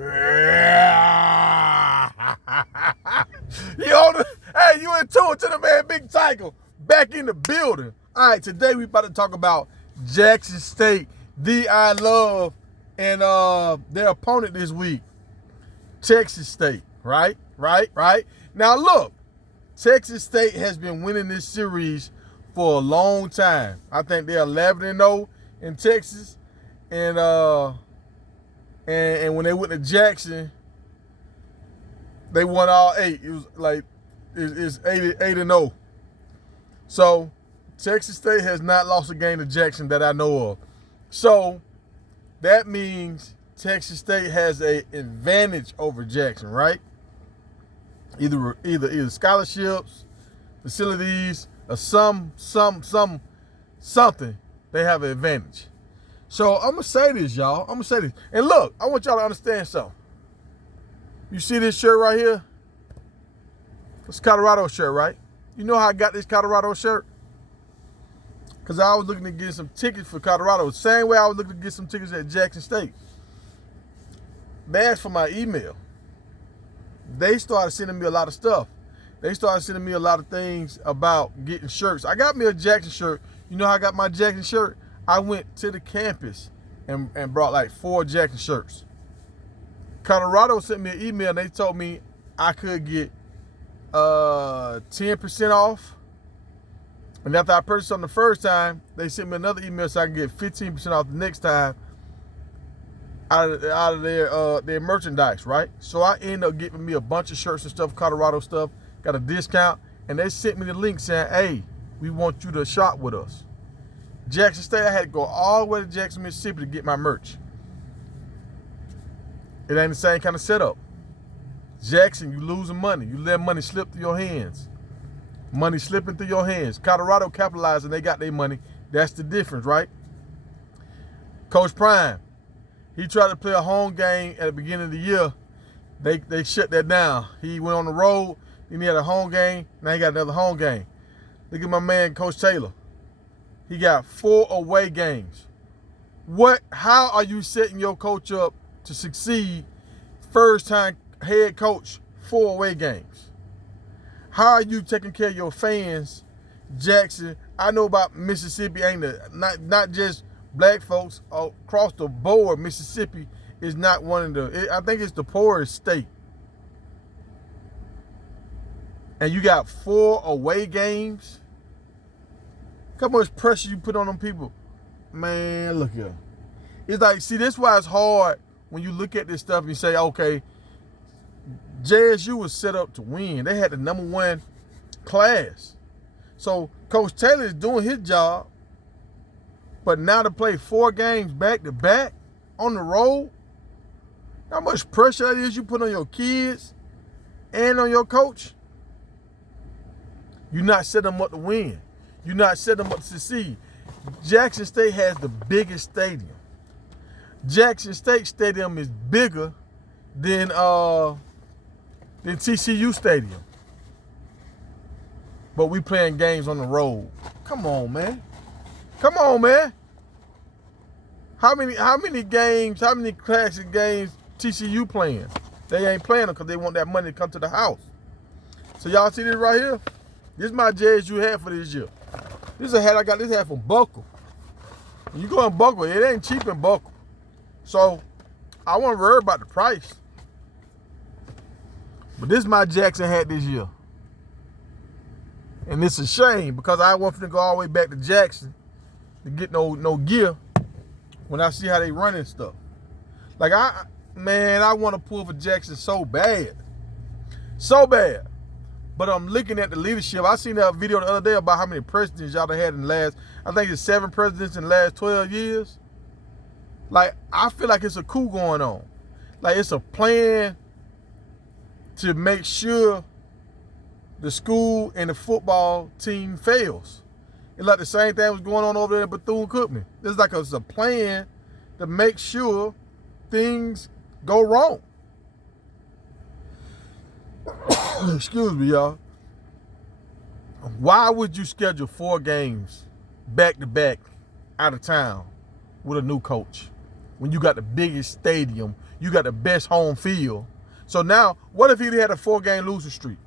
Hey, you in tune to the man Big Tiger back in the building. All right, today we about to talk about Jackson State, D.I. Love, and their opponent this week, Texas State. Right. Now look, Texas State has been winning this series for a long time. I think they're 11-0 in Texas, and when they went to Jackson, they won all 8. It was like it's 8-0. So Texas State has not lost a game to Jackson that I know of. So that means Texas State has an advantage over Jackson, right? Either scholarships, facilities, or something. They have an advantage. So I'm gonna say this, y'all. And look, I want y'all to understand something. You see this shirt right here? It's a Colorado shirt, right? You know how I got this Colorado shirt? Because I was looking to get some tickets for Colorado. The same way I was looking to get some tickets at Jackson State. They asked for my email. They started sending me a lot of stuff. They started sending me a lot of things about getting shirts. I got me a Jackson shirt. You know how I got my Jackson shirt? I went to the campus and brought like 4 Jackson shirts. Colorado sent me an email and they told me I could get 10% off. And after I purchased on the first time, they sent me another email so I can get 15% off the next time out of their merchandise, right? So I ended up getting me a bunch of shirts and stuff, Colorado stuff, got a discount, and they sent me the link saying, hey, we want you to shop with us. Jackson State, I had to go all the way to Jackson, Mississippi to get my merch. It ain't the same kind of setup. Jackson, you losing money. You let money slip through your hands. Money slipping through your hands. Colorado capitalized and they got their money. That's the difference, right? Coach Prime, he tried to play a home game at the beginning of the year. They shut that down. He went on the road. Then he had a home game. Now he got another home game. Look at my man, Coach Taylor. He got 4 away games. How are you setting your coach up to succeed? First time head coach, 4 away games. How are you taking care of your fans, Jackson? I know about Mississippi not just black folks across the board. Mississippi is not one of the, I think it's the poorest state. And you got 4 away games. How much pressure you put on them people? Man, look here. It's like, see, this is why it's hard when you look at this stuff and you say, okay, JSU was set up to win. They had the #1 class. So Coach Taylor is doing his job, but now to play 4 games back to back on the road, how much pressure it is you put on your kids and on your coach? You're not setting them up to win. You're not setting them up to succeed. Jackson State has the biggest stadium. Jackson State Stadium is bigger than TCU Stadium. But we playing games on the road. Come on, man. How many games, how many classic games TCU playing? They ain't playing them because they want that money to come to the house. So y'all see this right here? This is my JSU hat for this year. This is a hat I got this hat from Buckle. When you go in Buckle, it ain't cheap in Buckle. So I wasn't worried about the price. But this is my Jackson hat this year. And it's a shame because I want to go all the way back to Jackson to get no gear when I see how they running stuff. Like I want to pull for Jackson so bad. So bad. But I'm looking at the leadership. I seen that video the other day about how many presidents y'all had in the last, I think it's 7 presidents in the last 12 years. Like, I feel like it's a coup going on. Like, it's a plan to make sure the school and the football team fails. It's like the same thing was going on over there in Bethune-Cookman. It's like it's a plan to make sure things go wrong. Excuse me, y'all. Why would you schedule 4 games back to back out of town with a new coach? when you got the biggest stadium, you got the best home field. So now, what if he had a 4-game losing streak?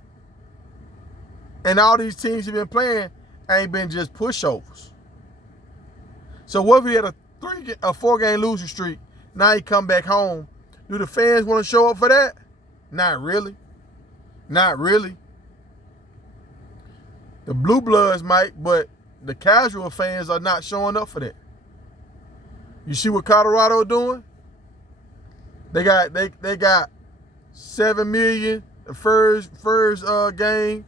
And all these teams he's been playing ain't been just pushovers. So what if he had a 4-game losing streak? Now he come back home. Do the fans want to show up for that? Not really. Not really. The Blue Bloods might, but the casual fans are not showing up for that. You see what Colorado doing? They got 7 million the first game.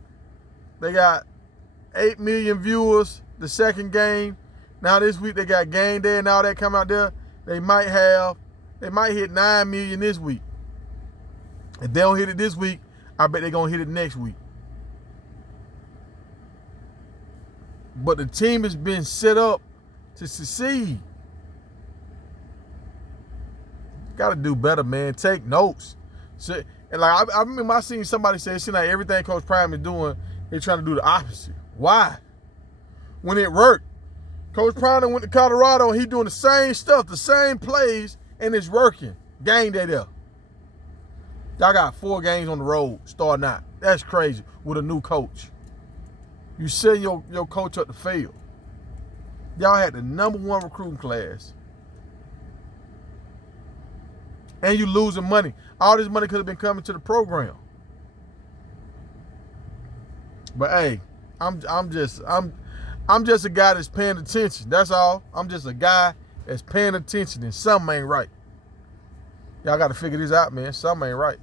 They got 8 million viewers the second game. Now this week they got game day and all that come out there. They might hit 9 million this week. If they don't hit it this week, I bet they're gonna hit it next week. But the team has been set up to succeed. Got to do better, man. Take notes. So, and like I remember I seen somebody say, it seems like everything Coach Prime is doing, they're trying to do the opposite. Why? When it worked, Coach Prime went to Colorado and he doing the same stuff, the same plays, and it's working. Game day there. Y'all got 4 games on the road starting out. That's crazy with a new coach. You send your coach up the field. Y'all had the #1 recruiting class. And you losing money. All this money could have been coming to the program. But hey, I'm just a guy that's paying attention. That's all. I'm just a guy that's paying attention and something ain't right. Y'all got to figure this out, man. Something ain't right.